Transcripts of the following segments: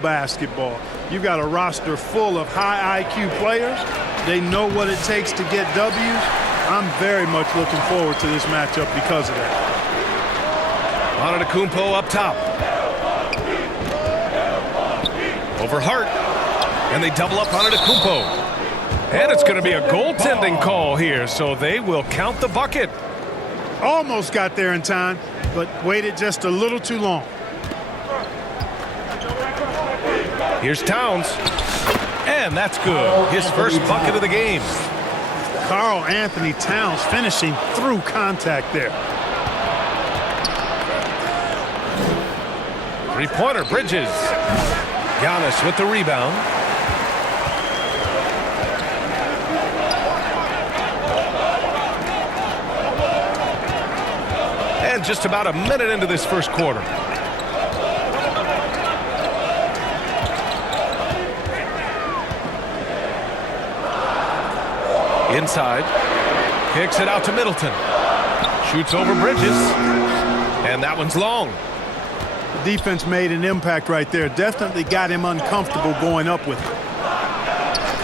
basketball. You've got a roster full of high IQ players. They know what it takes to get W's. I'm very much looking forward to this matchup because of that. Antetokounmpo up top. Over Hart. And they double up Antetokounmpo. And it's going to be a goaltending call here, so they will count the bucket. Almost got there in time, but waited just a little too long. Here's Towns. And that's good. His first bucket of the game. Karl Anthony Towns finishing through contact there. Three-pointer, Bridges. Giannis with the rebound. And just about a minute into this first quarter. Inside. Kicks it out to Middleton. Shoots over Bridges. And that one's long. The defense made an impact right there. Definitely got him uncomfortable going up with it.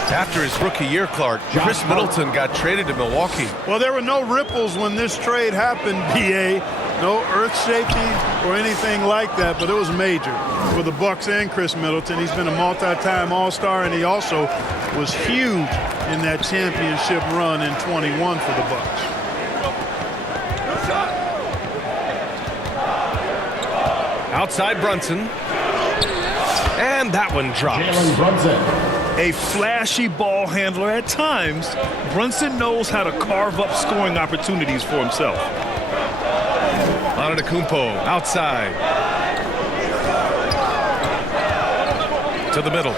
After his rookie year, Clark, Chris Middleton got traded to Milwaukee. Well, there were no ripples when this trade happened, B.A. No earth-shaking or anything like that, but it was major for the Bucks and Chris Middleton. He's been a multi-time All-Star, and he also was huge in that championship run in 21 for the Bucks. Outside Brunson. And that one drops. A flashy ball handler at times, Brunson knows how to carve up scoring opportunities for himself. Antetokounmpo outside. To the middle.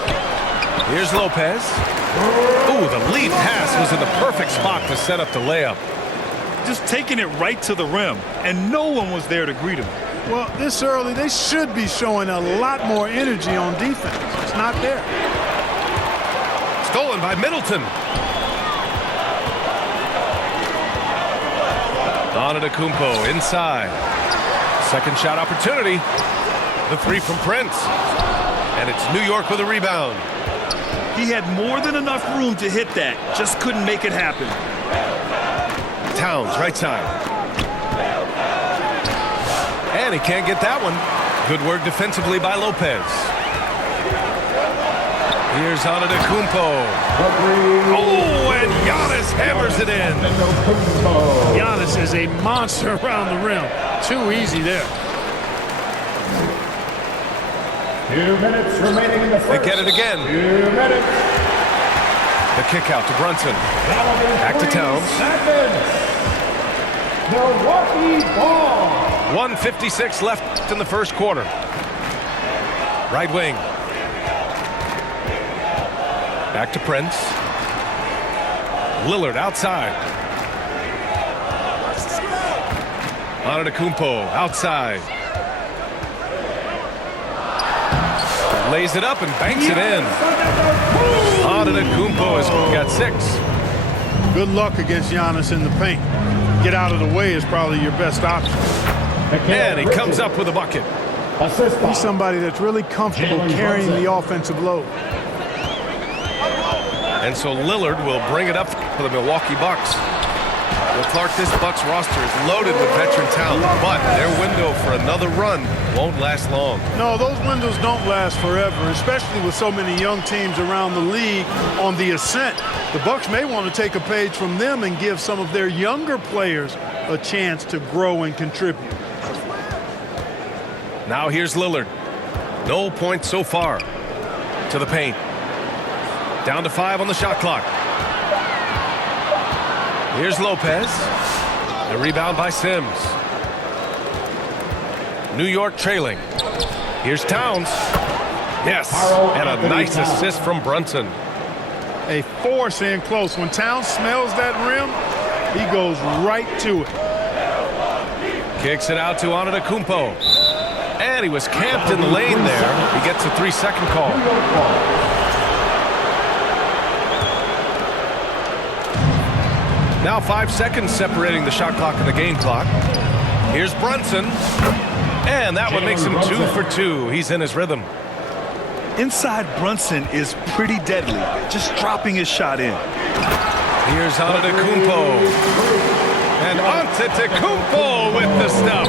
Here's Lopez. Ooh, the lead pass was in the perfect spot to set up the layup. Just taking it right to the rim, and no one was there to greet him. Well, this early, they should be showing a lot more energy on defense. It's not there. Stolen by Middleton. Antetokounmpo inside. Second shot opportunity. The three from Prince. And it's New York with a rebound. He had more than enough room to hit that. Just couldn't make it happen. Towns, right side. And he can't get that one. Good work defensively by Lopez. Here's Antetokounmpo. Oh, and Giannis hammers it in. Giannis is a monster around the rim. Too easy there. 2 minutes remaining in the first. They get it again. 2 minutes. The kick out to Brunson. Back to Towns. Milwaukee ball. 1:56 left in the first quarter. Right wing. Back to Prince. Lillard outside. Antetokounmpo outside. Lays it up and banks it in. Antetokounmpo has got 6. Good luck against Giannis in the paint. Get out of the way is probably your best option. And he comes up with a bucket. He's somebody that's really comfortable carrying the offensive load. And so Lillard will bring it up for the Milwaukee Bucks. Well, Clark, this Bucks roster is loaded with veteran talent, but their window for another run won't last long. No, those windows don't last forever, especially with so many young teams around the league on the ascent. The Bucks may want to take a page from them and give some of their younger players a chance to grow and contribute. Now here's Lillard. No points so far. To the paint. Down to 5 on the shot clock. Here's Lopez. The rebound by Sims. New York trailing. Here's Towns. Yes, and a nice assist from Brunson. A force in close. When Towns smells that rim, he goes right to it. Kicks it out to Antetokounmpo. And he was camped in the lane there. He gets a 3-second call. Now 5 seconds separating the shot clock and the game clock. Here's Brunson. And that one makes him 2 for 2. He's in his rhythm. Inside Brunson is pretty deadly, just dropping his shot in. Here's Antetokounmpo. And Antetokounmpo with the stuff.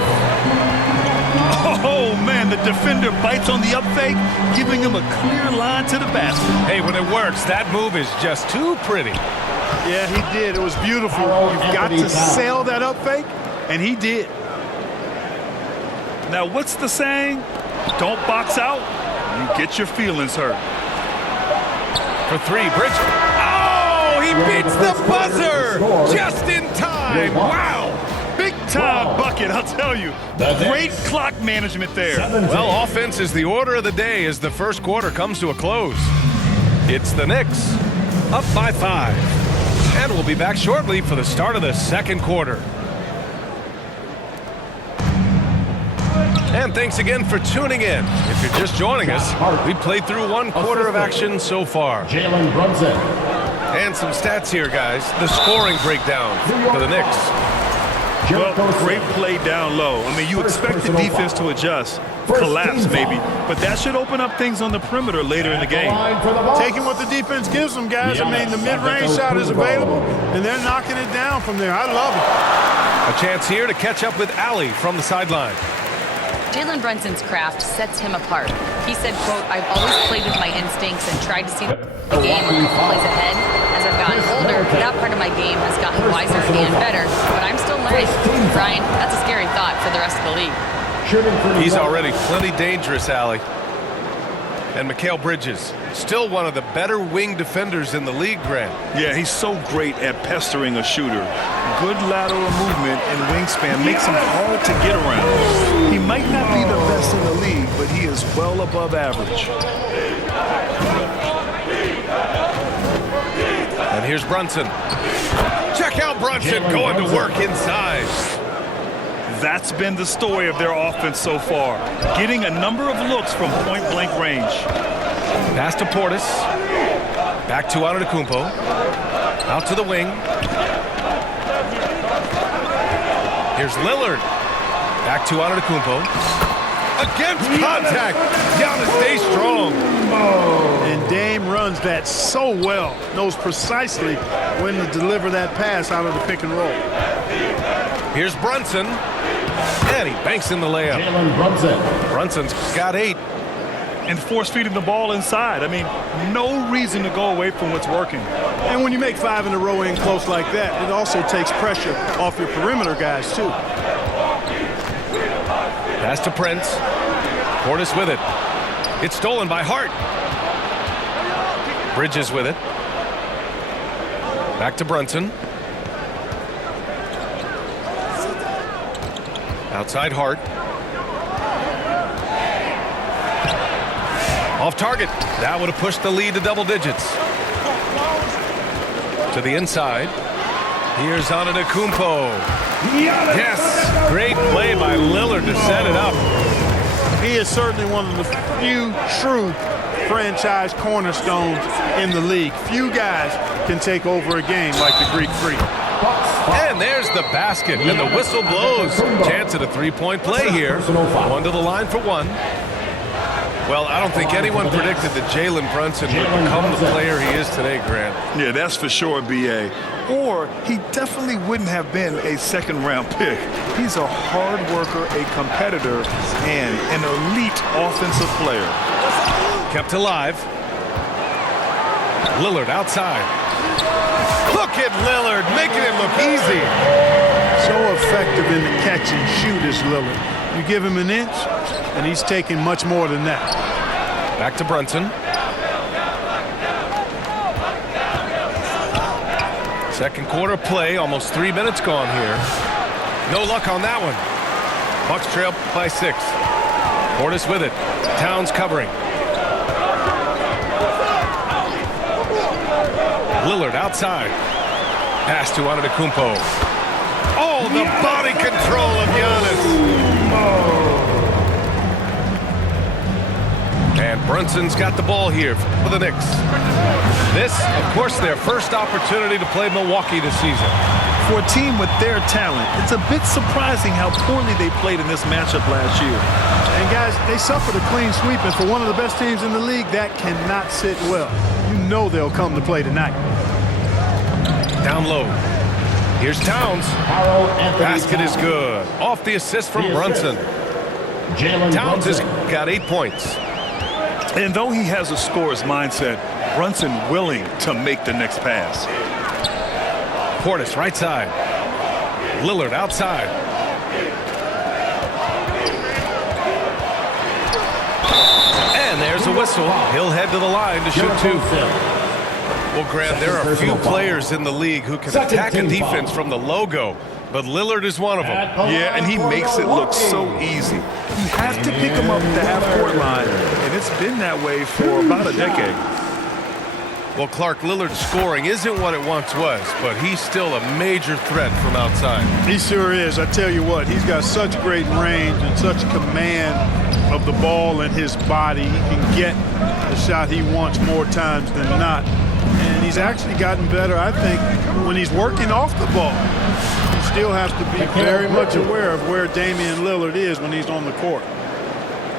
Oh, man, the defender bites on the up fake, giving him a clear line to the basket. Hey, when it works, that move is just too pretty. Yeah, he did. It was beautiful. You've got to sell that up fake, and he did. Now, what's the saying? Don't box out, you get your feelings hurt. For three, Bridges. Oh, he beats the buzzer just in time. Wow. Big time bucket, I'll tell you. Great clock management there. Well, offense is the order of the day as the first quarter comes to a close. It's the Knicks up by 5. And we'll be back shortly for the start of the second quarter. And thanks again for tuning in. If you're just joining us, we played through one quarter of action so far. Jalen Brunson. And some stats here, guys. The scoring breakdown for the Knicks. Well, great play down low. I mean, you expect the defense to adjust, collapse maybe, but that should open up things on the perimeter later in the game. Taking what the defense gives them, guys. I mean, the mid-range shot is available, and they're knocking it down from there. I love it. A chance here to catch up with Allie from the sideline. Jalen Brunson's craft sets him apart. He said, quote, "I've always played with my instincts and tried to see the game a couple plays ahead. As I've gotten older, that part of my game has gotten wiser and better, but I'm still learning." Brian, that's a scary thought for the rest of the league. He's already plenty dangerous, Allie. And Mikal Bridges, still one of the better wing defenders in the league, Grant. Yeah, he's so great at pestering a shooter. Good lateral movement and wingspan makes him hard to get around. He might not be the best in the league, but he is well above average. And here's Brunson. Check out Brunson going to work inside. That's been the story of their offense so far, getting a number of looks from point-blank range. Pass to Portis. Back to Antetokounmpo. Out to the wing. Here's Lillard. Back to Antetokounmpo. Against contact. Giannis stays strong. And Dame runs that so well. Knows precisely when to deliver that pass out of the pick and roll. Here's Brunson. And he banks in the layup. Jalen Brunson. Brunson's got 8. And force-feeding the ball inside. I mean, no reason to go away from what's working. And when you make 5 in a row in close like that, it also takes pressure off your perimeter guys, too. Pass to Prince. Portis with it. It's stolen by Hart. Bridges with it. Back to Brunson. Outside Hart. Off target. That would have pushed the lead to double digits. To the inside. Here's Antetokounmpo. Yes. Great play by Lillard to set it up. He is certainly one of the few true franchise cornerstones in the league. Few guys can take over a game like the Greek Freak. And there's the basket, and the whistle blows. Chance at a three-point play here. One to the line for one. Well, I don't think anyone predicted that Jalen Brunson would become the player he is today, Grant. Yeah, that's for sure, B.A. Or he definitely wouldn't have been a second-round pick. He's a hard worker, a competitor, and an elite offensive player. Kept alive. Lillard outside. Look at Lillard, making it look easy. So effective in the catch and shoot is Lillard. You give him an inch, and he's taking much more than that. Back to Brunson. Second quarter play, almost 3 minutes gone here. No luck on that one. Bucks trail by 6. Portis with it. Towns covering. Lillard outside. Pass to Antetokounmpo. Oh, the body control of Giannis. And Brunson's got the ball here for the Knicks. This, of course, their first opportunity to play Milwaukee this season. For a team with their talent, it's a bit surprising how poorly they played in this matchup last year. And guys, they suffered a clean sweep, and for one of the best teams in the league, that cannot sit well. You know they'll come to play tonight. Down low. Here's Towns. Basket is good. Off the assist from Brunson. Towns has got 8 points. And though he has a scorer's mindset, Brunson willing to make the next pass. Portis right side. Lillard outside. And there's a whistle. He'll head to the line to shoot 2. Well, Grant, there are few players in the league who can attack a defense from the logo, but Lillard is one of them. Yeah, and he makes it look so easy. You have to pick him up at the half-court line, and it's been that way for about a decade. Well, Clark, Lillard's scoring isn't what it once was, but he's still a major threat from outside. He sure is. I tell you what, he's got such great range and such command of the ball and his body. He can get the shot he wants more times than not. And he's actually gotten better, I think, when he's working off the ball. You still have to be very much aware of where Damian Lillard is when he's on the court.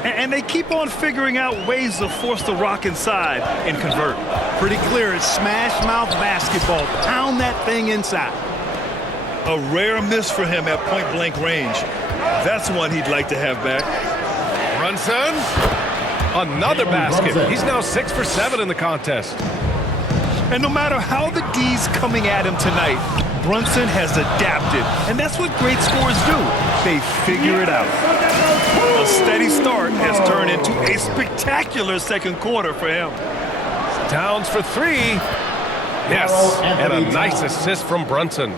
And they keep on figuring out ways to force the rock inside and convert. Pretty clear. It's smash mouth basketball. Pound that thing inside. A rare miss for him at point-blank range. That's one he'd like to have back. Brunson. Another basket. He's now 6 for 7 in the contest. And no matter how the D's coming at him tonight, Brunson has adapted. And that's what great scorers do. They figure it out. A steady start has turned into a spectacular second quarter for him. Towns for 3. Yes, and a nice assist from Brunson.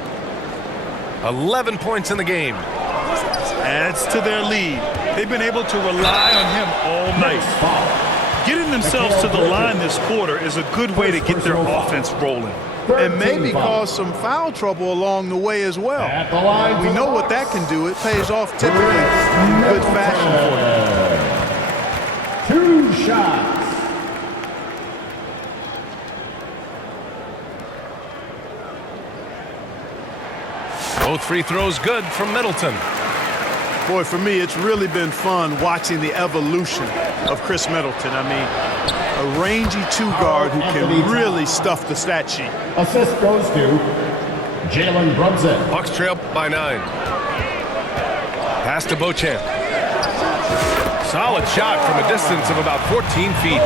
11 points in the game. Adds to their lead. They've been able to rely on him all night. Getting themselves to the line this quarter is a good way to get their offense rolling. And maybe cause some foul trouble along the way as well. We know what that can do. It pays off typically in good fashion for them. 2 shots. Both free throws good from Middleton. Boy, for me, it's really been fun watching the evolution of Chris Middleton. I mean, a rangy 2 guard who can really stuff the stat sheet. Assist goes to Jalen Brunson. Bucks trail by 9. Pass to Beauchamp. Solid shot from a distance of about 14 feet.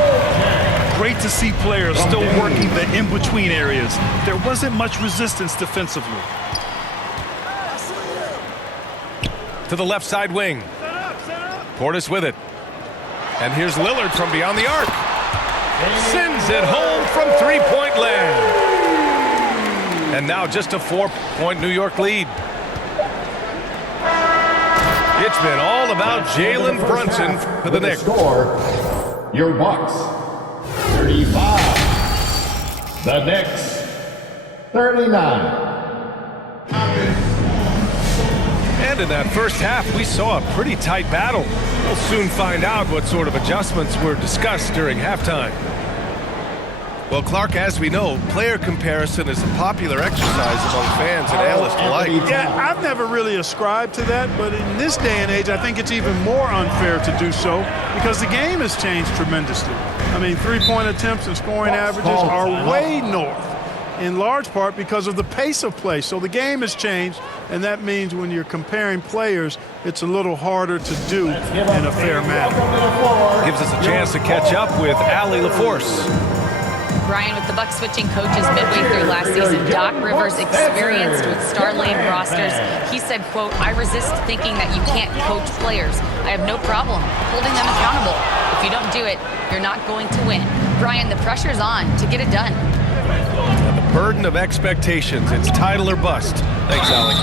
Great to see players still working the in-between areas. There wasn't much resistance defensively. To the left side wing. Portis with it. And here's Lillard from beyond the arc. Sends it home from three-point land. And now just a 4-point New York lead. It's been all about Jalen Brunson for the Knicks. Score, your Bucks, 35. The Knicks, 39. And in that first half, we saw a pretty tight battle. We'll soon find out what sort of adjustments were discussed during halftime. Well, Clark, as we know, player comparison is a popular exercise among fans and analysts alike. Yeah, I've never really ascribed to that, but in this day and age, I think it's even more unfair to do so because the game has changed tremendously. I mean, three-point attempts and scoring averages are way north, in large part because of the pace of play. So the game has changed, and that means when you're comparing players, it's a little harder to do in a fair manner. Gives us a chance to catch up with Allie LaForce. Brian, with the Bucks switching coaches midway through last season, Doc Rivers experienced with star-laden rosters. He said, quote, "I resist thinking that you can't coach players. I have no problem holding them accountable. If you don't do it, you're not going to win." Brian, the pressure's on to get it done. The burden of expectations. It's title or bust. Thanks, Allie.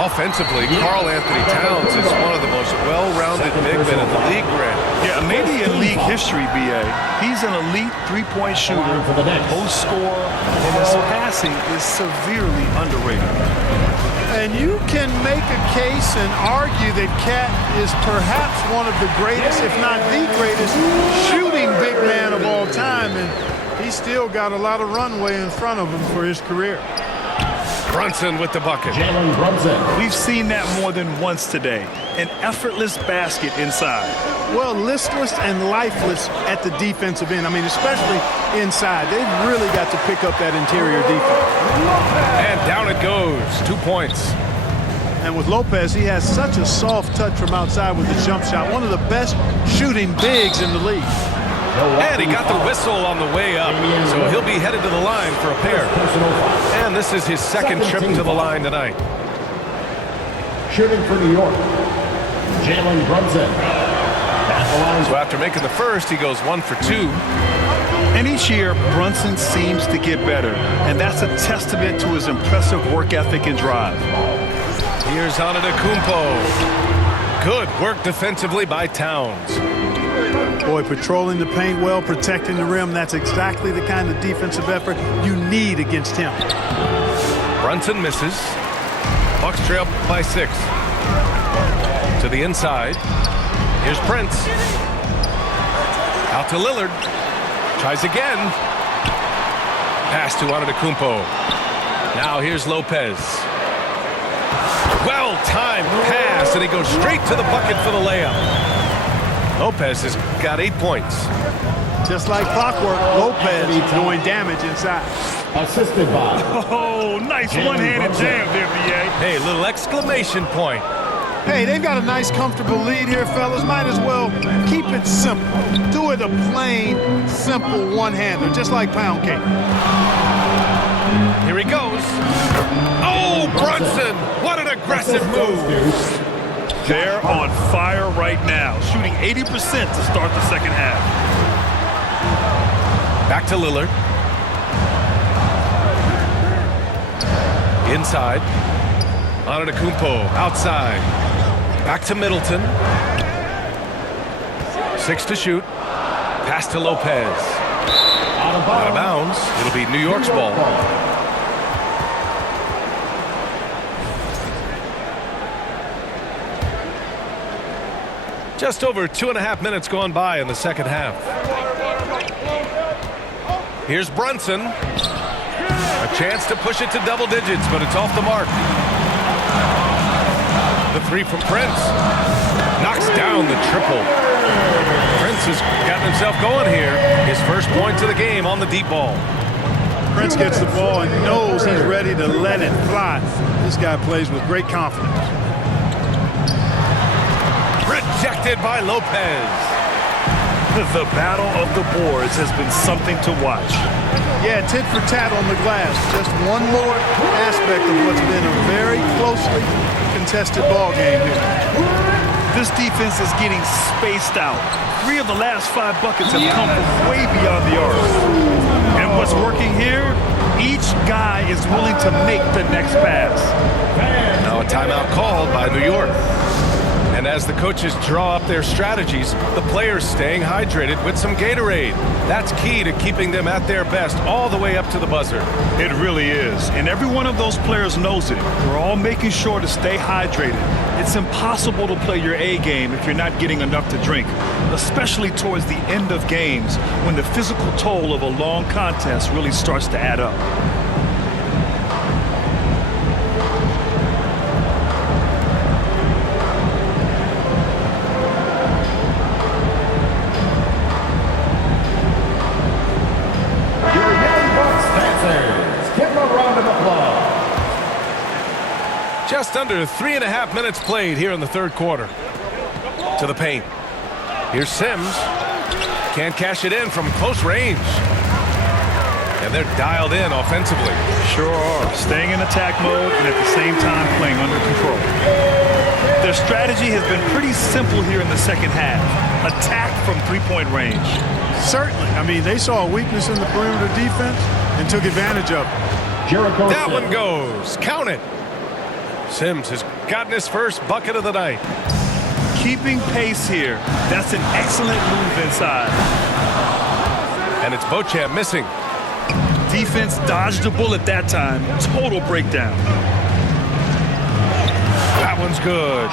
Offensively, Karl Anthony Towns is one of the most well-rounded big men in the league, Grant. Yeah, maybe in league history, B.A. He's an elite three-point shooter, post scorer, and his passing is severely underrated. And you can make a case and argue that Cat is perhaps one of the greatest, if not the greatest, shooting big man of all time, and he's still got a lot of runway in front of him for his career. Brunson with the bucket. Jalen Brunson. We've seen that more than once today. An effortless basket inside. Well, listless and lifeless at the defensive end. I mean, especially inside. They've really got to pick up that interior defense. And down it goes. 2 points. And with Lopez, he has such a soft touch from outside with the jump shot. One of the best shooting bigs in the league. And he got the whistle on the way up, so he'll be headed to the line for a pair. And this is his second trip to the line tonight. Shooting for New York, Jalen Brunson. So after making the first, he goes 1 for 2. And each year, Brunson seems to get better. And that's a testament to his impressive work ethic and drive. Here's Antetokounmpo. Good work defensively by Towns. Boy, patrolling the paint well, protecting the rim. That's exactly the kind of defensive effort you need against him. Brunson misses. Bucks trail by 6. To the inside. Here's Prince. Out to Lillard. Tries again. Pass to Antetokounmpo. Now here's Lopez. Well-timed pass, and he goes straight to the bucket for the layup. Lopez has got 8 points. Just like clockwork, Lopez doing damage inside. Assisted by. Oh, nice one-handed jam there, B.A. Hey, little exclamation point. Hey, they've got a nice, comfortable lead here, fellas. Might as well keep it simple. Do it a plain, simple one-hander, just like pound cake. Here he goes. Oh, Brunson! What an aggressive move. They're on fire right now, shooting 80% to start the second half. Back to Lillard. Inside. Antetokounmpo outside. Back to Middleton. 6 to shoot. Pass to Lopez. Out of bounds. It'll be New York's ball. Just over 2.5 minutes gone by in the second half. Here's Brunson. A chance to push it to double digits, but it's off the mark. The 3 from Prince. Knocks down the triple. Prince has gotten himself going here. His first points of the game on the deep ball. Prince gets the ball and knows he's ready to let it fly. This guy plays with great confidence. Rejected by Lopez. The battle of the boards has been something to watch. Yeah, tit for tat on the glass. Just one more aspect of what's been a very closely contested ball game here. This defense is getting spaced out. 3 of the last 5 buckets have come from way beyond the arc. And what's working here? Each guy is willing to make the next pass. Now a timeout called by New York. And as the coaches draw up their strategies, the players staying hydrated with some Gatorade. That's key to keeping them at their best all the way up to the buzzer. It really is. And every one of those players knows it. They're all making sure to stay hydrated. It's impossible to play your A game if you're not getting enough to drink, especially towards the end of games when the physical toll of a long contest really starts to add up. Just under 3.5 minutes played here in the third quarter. To the paint. Here's Sims. Can't cash it in from close range. And they're dialed in offensively. Sure are. Staying in attack mode and at the same time playing under control. Their strategy has been pretty simple here in the second half. Attack from three-point range. Certainly. I mean, they saw a weakness in the perimeter defense and took advantage of it. That one goes. Count it. Sims has gotten his first bucket of the night. Keeping pace here. That's an excellent move inside. And it's Beauchamp missing. Defense dodged a bullet that time. Total breakdown. That one's good.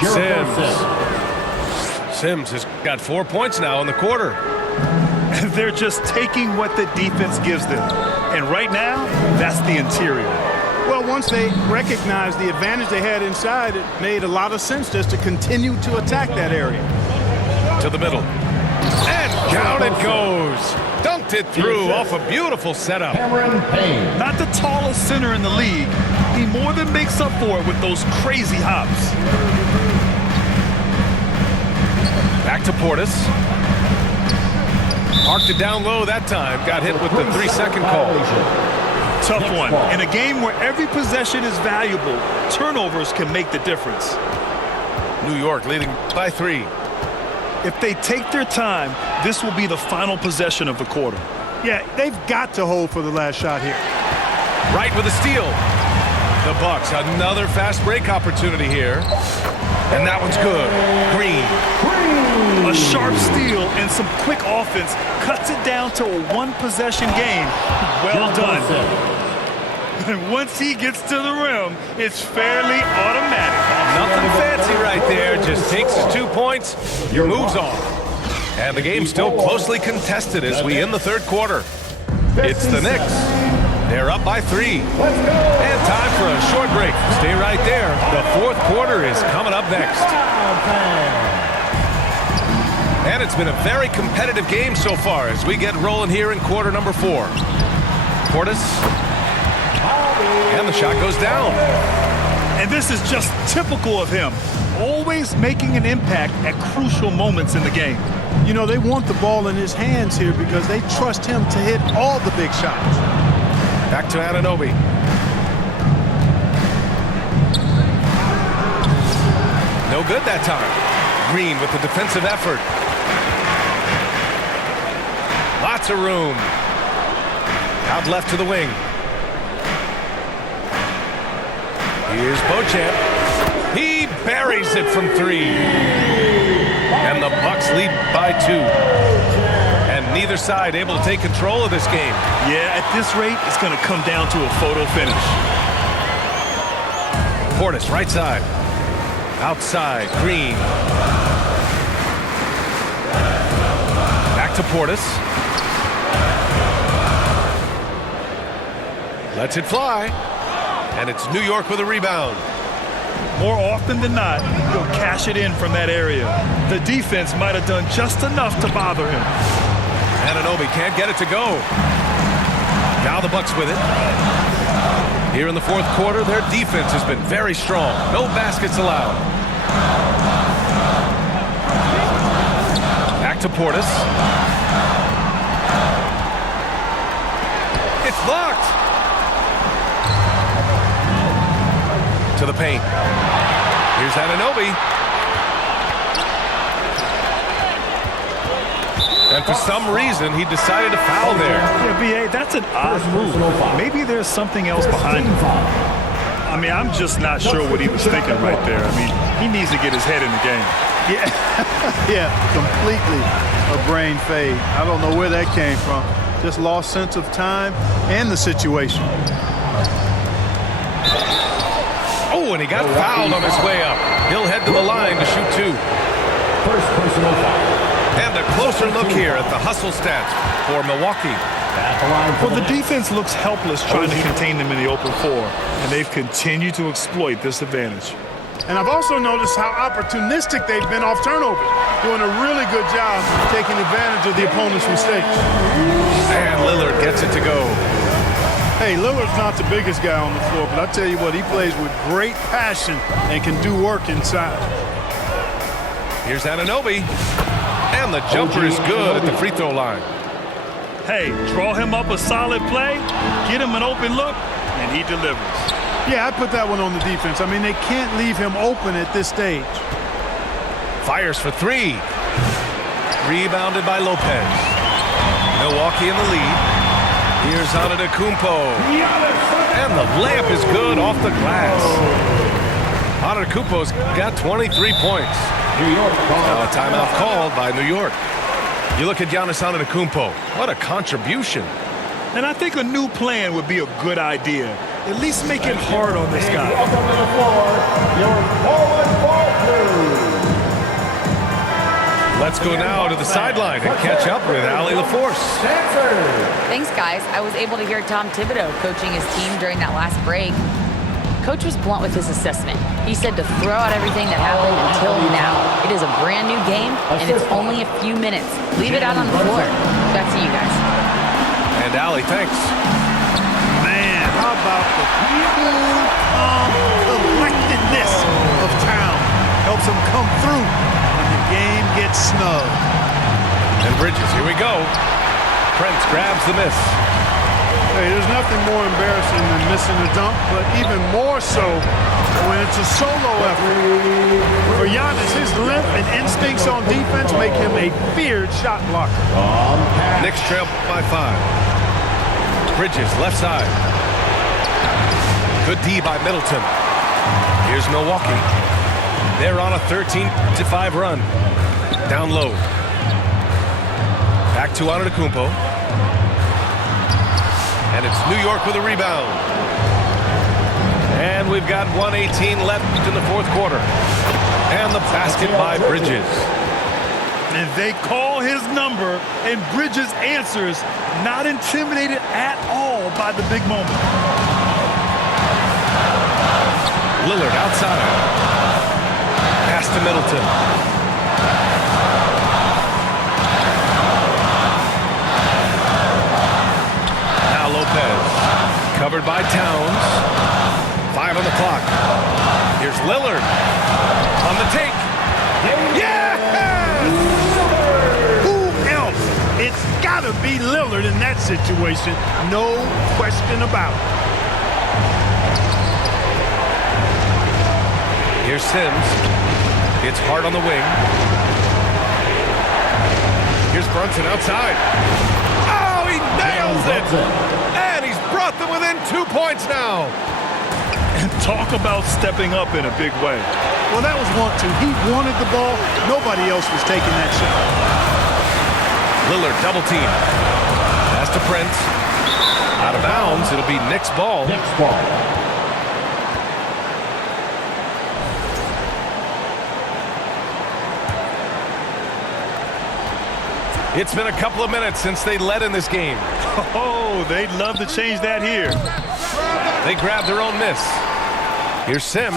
Sims has got 4 points now in the quarter. They're just taking what the defense gives them. And right now, that's the interior. Well, once they recognized the advantage they had inside, it made a lot of sense just to continue to attack that area. To the middle. And down it goes. Dunked it through off a beautiful setup. Cameron Payne. Not the tallest center in the league. He more than makes up for it with those crazy hops. Back to Portis. Parked it down low that time. Got hit with the 3-second call. Tough one. In a game where every possession is valuable, turnovers can make the difference. New York leading by 3. If they take their time, this will be the final possession of the quarter. Yeah, they've got to hold for the last shot here. Right with a steal. The Bucks, another fast break opportunity here. And that one's good. Green. A sharp steal and some quick offense cuts it down to a one-possession game. Well done. And once he gets to the rim, it's fairly automatic. Nothing fancy right there. Just takes his 2 points, moves on. And the game's still closely contested as we end the third quarter. It's the Knicks. They're up by 3. And time for a short break. Stay right there. The fourth quarter is coming up next. And it's been a very competitive game so far as we get rolling here in quarter number 4. Portis. And the shot goes down. And this is just typical of him. Always making an impact at crucial moments in the game. You know, they want the ball in his hands here because they trust him to hit all the big shots. Back to Anunoby. No good that time. Green with the defensive effort. Lots of room. Out left to the wing. Here's Beauchamp. He buries it from 3. And the Bucks lead by 2. And neither side able to take control of this game. Yeah, at this rate, it's going to come down to a photo finish. Portis, right side. Outside, Green. Back to Portis. Lets it fly. And it's New York with a rebound. More often than not, he'll cash it in from that area. The defense might have done just enough to bother him. Anunoby can't get it to go. Now the Bucks with it. Here in the fourth quarter, their defense has been very strong. No baskets allowed. Back to Portis. It's blocked. To the paint. Here's Anunoby. And for some reason, he decided to foul there. Yeah, B.A., that's an odd move. Maybe there's something else behind him. I mean, I'm just not sure what he was thinking right there. I mean, he needs to get his head in the game. Yeah, yeah, completely a brain fade. I don't know where that came from. Just lost sense of time and the situation. Oh, and he got fouled on his way up. He'll head to the line to shoot 2. First personal foul. And a closer look here at the hustle stats for Milwaukee. Well, the defense looks helpless trying to contain them in the open floor, and they've continued to exploit this advantage. And I've also noticed how opportunistic they've been off turnovers, doing a really good job taking advantage of the opponent's mistakes. And Lillard gets it to go. Hey, Lillard's not the biggest guy on the floor, but I tell you what, he plays with great passion and can do work inside. Here's Anunoby. And the jumper is good at the free throw line. Hey, draw him up a solid play, get him an open look, and he delivers. Yeah, I put that one on the defense. I mean, they can't leave him open at this stage. Fires for 3. Rebounded by Lopez. Milwaukee in the lead. Here's Antetokounmpo. And the layup is good off the glass. Antetokounmpo's got 23 points. New York. Now a timeout called by New York. You look at Giannis Antetokounmpo. What a contribution. And I think a new plan would be a good idea. At least make it hard on this guy. Welcome to the floor, your forward ball crew. Let's go now to the sideline and catch up with Allie LaForce. Thanks, guys. I was able to hear Tom Thibodeau coaching his team during that last break. Coach was blunt with his assessment. He said to throw out everything that happened until now. It is a brand new game, and it's only a few minutes. Leave it out on the floor. Back to you guys. And Allie, thanks. Man, how about the cool, calm collectedness of Town? Helps him come through when the game gets snug. And Bridges, here we go. Prince grabs the miss. Hey, there's nothing more embarrassing than missing a dunk, but even more so when it's a solo effort. For Giannis, his length and instincts on defense make him a feared shot blocker. Knicks trail by 5. Bridges, left side. Good D by Middleton. Here's Milwaukee. They're on a 13-5 run. Down low. Back to Antetokounmpo. And it's New York with a rebound. And we've got 1:18 left in the fourth quarter. And the basket by Bridges. And they call his number, and Bridges answers, not intimidated at all by the big moment. Lillard outside. Pass to Middleton. Now Lopez. Covered by Towns. 5 on the clock. Here's Lillard. On the take. Yes! Who else? It's got to be Lillard in that situation. No question about it. Here's Sims. It's hard on the wing. Here's Brunson outside. Oh, he nails it! And he's brought them within 2 points now. And talk about stepping up in a big way. Well, that was want to. He wanted the ball. Nobody else was taking that shot. Lillard double team. Pass to Prince. Out of bounds. It'll be Knicks ball. Knicks ball. It's been a couple of minutes since they led in this game. Oh, they'd love to change that here. They grab their own miss. Here's Sims.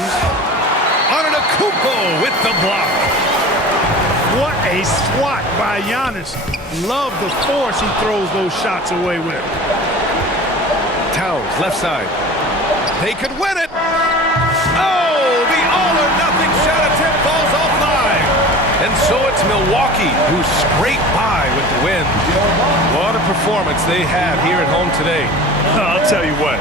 Antetokounmpo with the block. What a swat by Giannis. Love the force he throws those shots away with. Towns, left side. They could win it. Oh, the all-or-nothing shot attempt falls offline. And so it's Milwaukee who scraped by with the win. What a performance they had here at home today. I'll tell you what.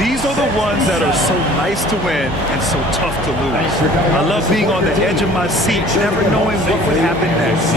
These are the ones that are so nice to win and so tough to lose. I love being on the edge of my seat, never knowing what would happen next.